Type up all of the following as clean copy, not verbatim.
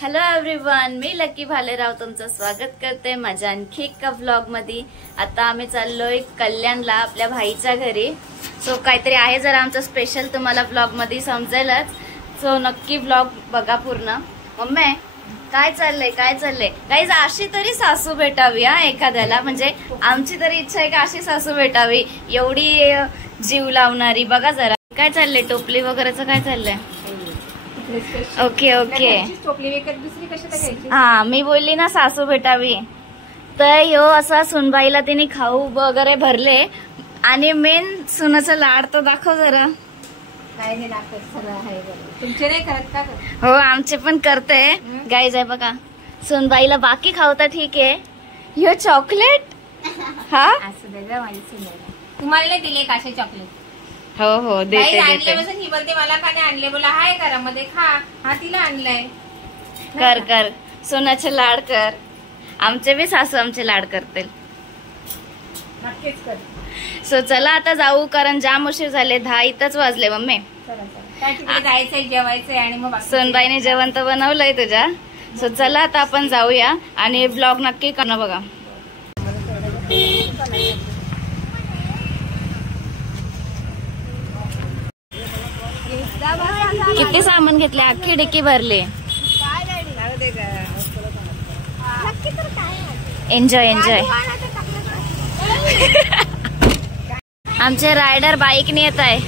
Hello everyone, मी lucky Bhalerao तुमचं स्वागत करते माझ्या आणखी एका व्लॉग मध्ये। आता आम्ही चाललोय कल्याणला आपल्या भाईच्या घरी। सो काहीतरी आहे जरा आमचं स्पेशल, तुम्हाला व्लॉग मध्ये समजेलच। सो नक्की व्लॉग बघा पूर्ण। मम्मी काय चाललंय गाईज, अशी तरी सासू भेटावी हा एखाद्याला, म्हणजे आमची तरी इच्छा आहे की अशी सासू भेटावी, एवढी जीव लावणारी। बघा जरा काय चाललंय, टोपली वगैरेचं काय चाललंय? ओके ओके, हा मी बोलली ना सासू भेटावी, तर यो असा सुनबाईला तिने खाऊ वगैरे भरले आणि मेन सुनाचं लाड तर दाखव जरा। काय नाही दाखवत, सगळं आहे तुमचे नाही करत का? हो आमचे पण करते गाईज आहे बघा। सुनबाईला बाकी खावता ठीक आहे, यो चॉकलेट हा असं द्या माझी सुनाला। तुम्हाला नाही दिले काशे चॉकलेट? हो हो देते आणले बसून ही बोलते मला का नाही आणले, बोला हाय घरामध्ये खा, हा तिला आणलाय। कर कर सोनाचे लाड कर, आमचे बी सासू आमचे लाड करतील, नक्कीच कर। सो चला आता जाऊ, कारण जाम उशीर झाले, 10 इथंच वाजले मम्मी। काय तिकडे जायचंय, जेवायचंय आणि मग सोनबाईने जेवण तर बनवलंय तुझ्या। सो चला आता आपण जाऊया आणि ब्लॉग नक्की करणं बघा। किती सामान घेतले, अख्खी डिक्की भरली। Enjoy enjoy. आमचे रायडर बाईकने येत आहे,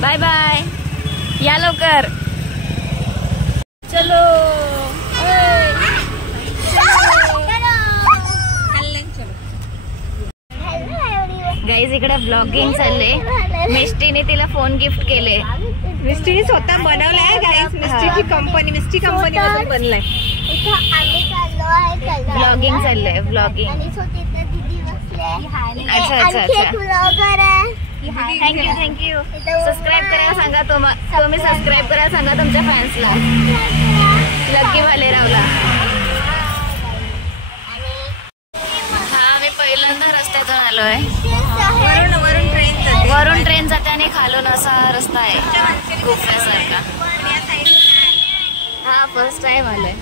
बाय बाय, या लवकर। चलो गाईज, इकडे ब्लॉगिंग चालले। मिस्टीने तिला फोन गिफ्ट केले, मिस्टीने स्वतः बनवलाय गाईस, मिस्टीची कंपनी, मिस्टी कंपनी मधून बनलाय। ब्लॉगिंग चाललंय, ब्लॉगिंग। अच्छा अच्छा अच्छा, थँक्यू थँक्यू। सबस्क्राईब करायला सांगा, तुम्ही सबस्क्राईब करायला सांगा तुमच्या फॅन्सला, लकी भालेरावला। हा आम्ही पहिल्यांदा रस्त्यातून आलोय, वरून ट्रेन जाते आणि खालून असा रस्ता आहे गुफेसारखा। हा फर्स्ट टाइम आलोय,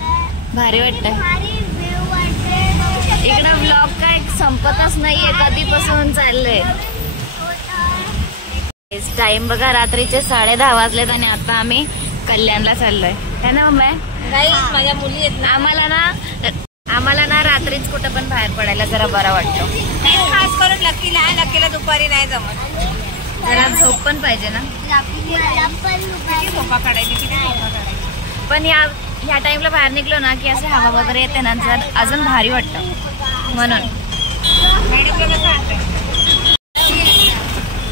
भारी वाटतंय। इकडे व्लॉग काय संपतच नाहीये, कधीपासून चाललंय। टाइम बघा, रात्रीचे 10:30 वाजलेत आणि आता आम्ही कल्याणला चाललोय, है ना मम्मी? माझ्या मुली आम्हाला ना रात्रीच कुठं पण बाहेर पडायला जरा बरं वाटतं, खास करून लकीला दुपारी नाही जमत, जरा झोप पण पाहिजे ना। झोपा काढायची, पण ह्या टाइमला बाहेर निघलो ना की असे हवा वगैरे येते ना, जर अजून भारी वाटतं म्हणून।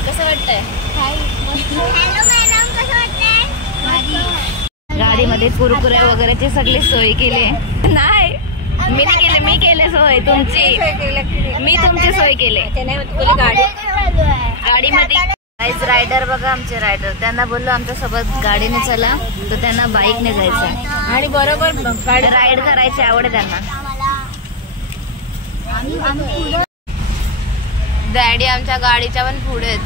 कसं वाटतंय? गाडीमध्ये कुरकुरे वगैरेची सगळी सोय केली नाही, मी नाही केले, मी केले सोय तुमची, मी तुमची सोय केली गाडीमध्ये। रायडर बघा, आमचे रायडर, त्यांना बोललो आमच्या सोबत गाडीने चला, तर त्यांना बाईकने जायचं आणि बरोबर राईड करायची आवड आहे त्यांना। डॅडी आमच्या गाडीच्या पण पुढे,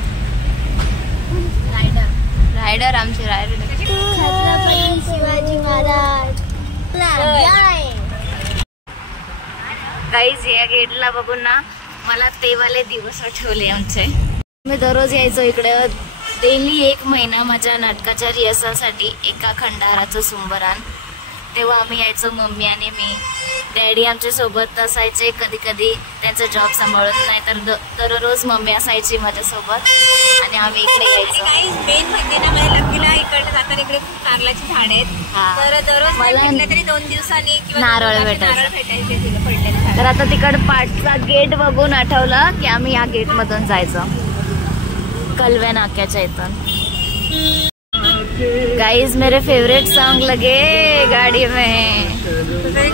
रायडर आमचे रायडर। शिवाजी महाराज। गाईज, या गेटला बघून ना मला ते वाले दिवस आठवले आमचे। मी दररोज यायचो इकडे, डेली 1 महिना माझ्या नाटकाच्या रिहर्सलसाठी एका खंडाराचं सुंबरान। तेव्हा आम्ही यायचो, मम्मी आणि मी। डॅडी आमच्या सोबत असायचे, कधी कधी त्यांचा जॉब सांभाळून, नाही तर दररोज मम्मी असायची माझ्यासोबत आणि आम्ही इकडे यायचो। मेन म्हणजे ना माझ्या लकीला इकडे जाताना इकडे खूप नारळाची झाड आहेत, तर दररोज मला तरी 2 दिवसांनी नारळ भेटायचे। तर आता तिकड पाठचा गेट बघून आठवलं की आम्ही या गेट मधून जायचो, कलव्या नाक्याच्या इथून। गाइज, मेरे फेवरेट सॉन्ग लगे गाड़ी में,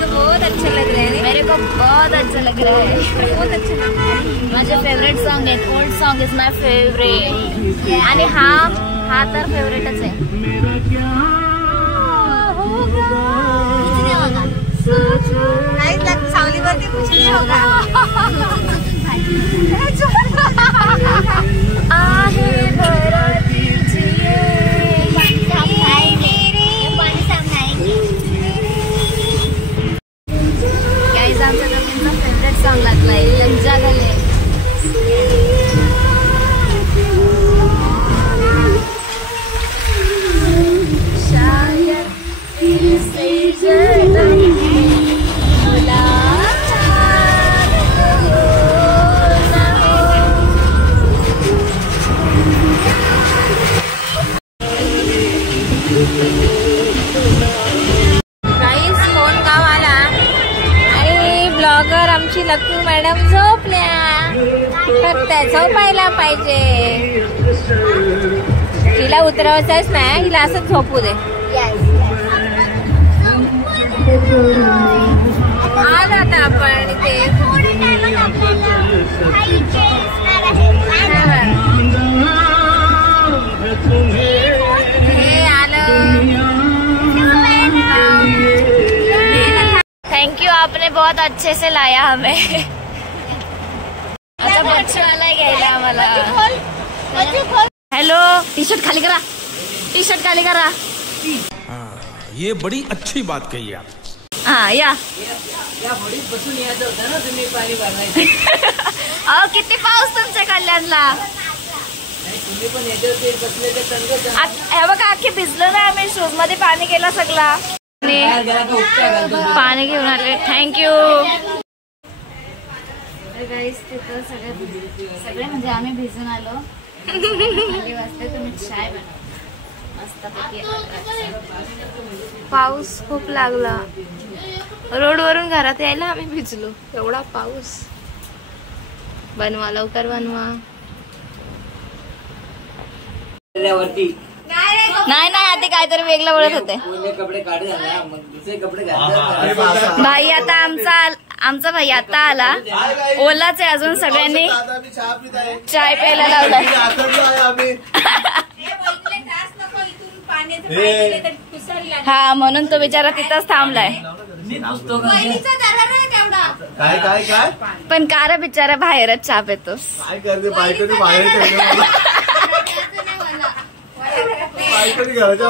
बहुत अच्छे लग रहे हैं, मेरे को बहुत अच्छा लग रहा है, बहुत अच्छा लग रहा है। माझे फेवरेट सॉन्ग आहे, old song is my favourite, आणि हा तर फेवरेटच आहे। सावलीवरती कुछ नहीं होगा। आहे भरती गाईस फोन गावाला आणि ब्लॉगर आमची लक्की मॅडम झोपल्या. फक्त झोपायला पाहिजे. हिला उतरवायचंच नाही, हिला असंच झोपू दे. आज आता आपण इथे थैंक यू, आपने बहुत अच्छे से लाया हमें. आता बच्चा आलाय घ्यायला आम्हाला. हॅलो, टी शर्ट खाली करा, टी शर्ट खाली करा. ये बड़ी अच्छी बात कही आप. हा या. बसून यायचं होतं ना तुम्ही पाणी भरायचं. अहो किती पाऊस तुमच्या कल्याणला. तुम्ही पण याच्यावर ते बसले तर चांगलं. हे बघा अख्खी भिजलो ना आम्ही. शूज मध्ये पाणी गेला सगळा. पाणी घेऊन आले. थँक्यू. तिथं सगळे म्हणजे आम्ही भिजून आलो. वाजता तुम्ही चाय बनवा मस्तपैकी. पाऊस खूप लागला. रोड वरून घरात यायला आम्ही भिजलो. एवढा पाऊस. बनवा लवकर बनवा. नाही नाही आधी काहीतरी वेगळं बोलत होते. कपडे काढले मग दुसरे कपडे घातले. भाई आता आमचा भाई आता आला. ओलाच आहे अजून. सगळ्यांनी चाय प्यायला लावलाय. हा म्हणून तो बिचारा तिथंच थांबलाय. काय काय काय पण कार बिचारा बाहेरच चहा पितोस. काय करते बायकोनी बाहेर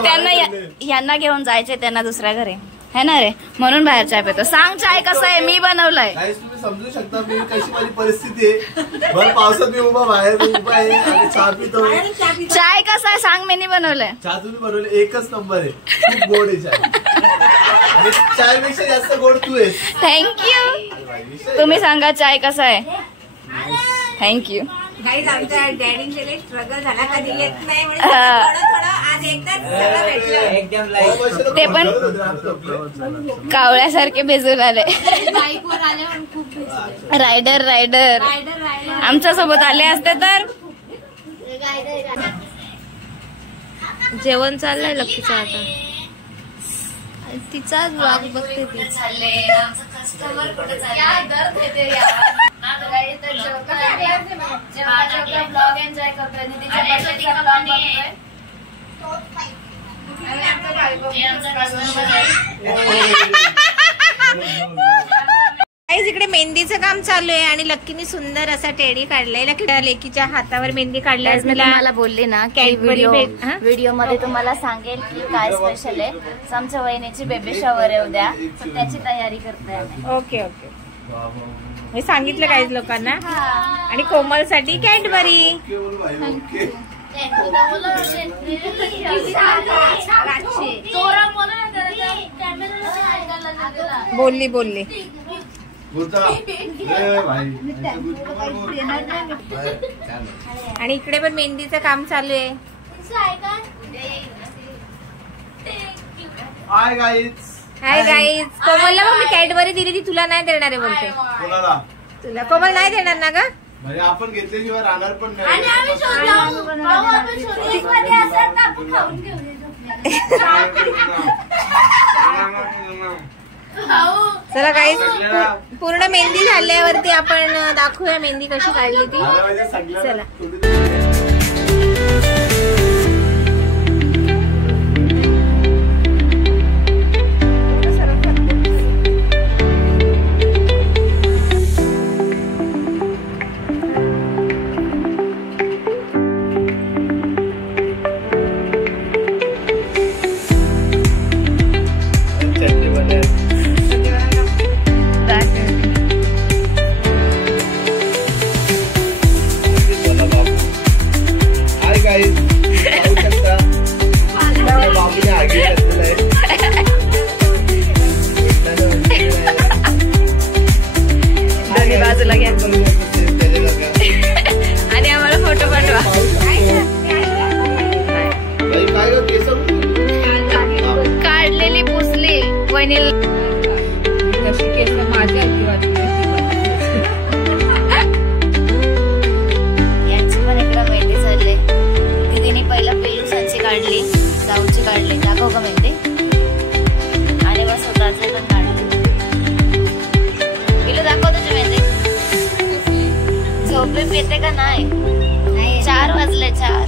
त्यांना यांना घेऊन जायचंय त्यांना दुसऱ्या घरी है ना रे. म्हणून बाहेर चाय पितो. सांग चाय कसं आहे. मी बनवलंय. तुम्ही समजू शकता मी कशी माझी परिस्थिती आहे. भर पावसात मी बाहेर उभा आहे आणि चहा पितो. चाय कसं आहे सांग. मी बनवलंय. चहा तुम्ही बनवले एकच नंबर आहे. खूप गोड आहे चाय. चायपेक्षा जास्त गोड तू आहे. थँक्यू. तुम्ही सांगा चाय कसं आहे. थँक्यू. गाईज आमच्या डॅडींचे स्ट्रगल झाला. कधी येत नाही म्हणजे थोडं आज एकदाच सगळं भेटलं. एकदम ते पण कावळ्यासारखे भिजून आले. रायडर रायडर आमच्या सोबत आले असते तर. जेवण चाललंय लक्कीचं आता. तिचाच ब्लॉग बघते ती. कस्टमर कुठे ब्लॉग एन्जॉय करतोय. गाईज इकडे मेहंदीचं काम चालू आहे आणि लक्कीने सुंदर असा टेडी काढलाय. लेकीच्या हातावर मेहंदी काढली. मी तुम्हाला बोलली ना की व्हिडिओ मध्ये हो. तुम्हाला सांगेल की काय स्पेशल आहे. आमच्या वहिनीची बेबी शॉवर आहे उद्या. तर त्याची तयारी करतोय आम्ही. Okay okay. मी सांगितलं काहीच लोकांना. आणि कोमलसाठी कॅडबरी. बोलली बोलली. आणि इकडे पण मेहंदीचं काम चालू आहे. Hi guys. Hi guys. कोमलला मग मी कॅडबरी दिली ती तुला नाही देणार आहे बोलते. कोणाला तुला कोमल नाही देणार ना ग. म्हणजे आपण घेतल्याशिवाय राहणार पण नाही. चला गाईज पूर्ण मेहंदी झाल्यावरती आपण दाखवूया मेहंदी कशी काढली ती. चला. वहिनीला कशी केस माझ्या यांची पण इकडं मेहंदी चालले. दीदीने पहिला पेलूसांची काढली, जाऊची काढली. दाखव का मेहंदी? आणि बस स्वतःचे पण काढली. पिलू दाखव तुझी मेहंदी. झोपे येते का नाही? 4 वाजले 4.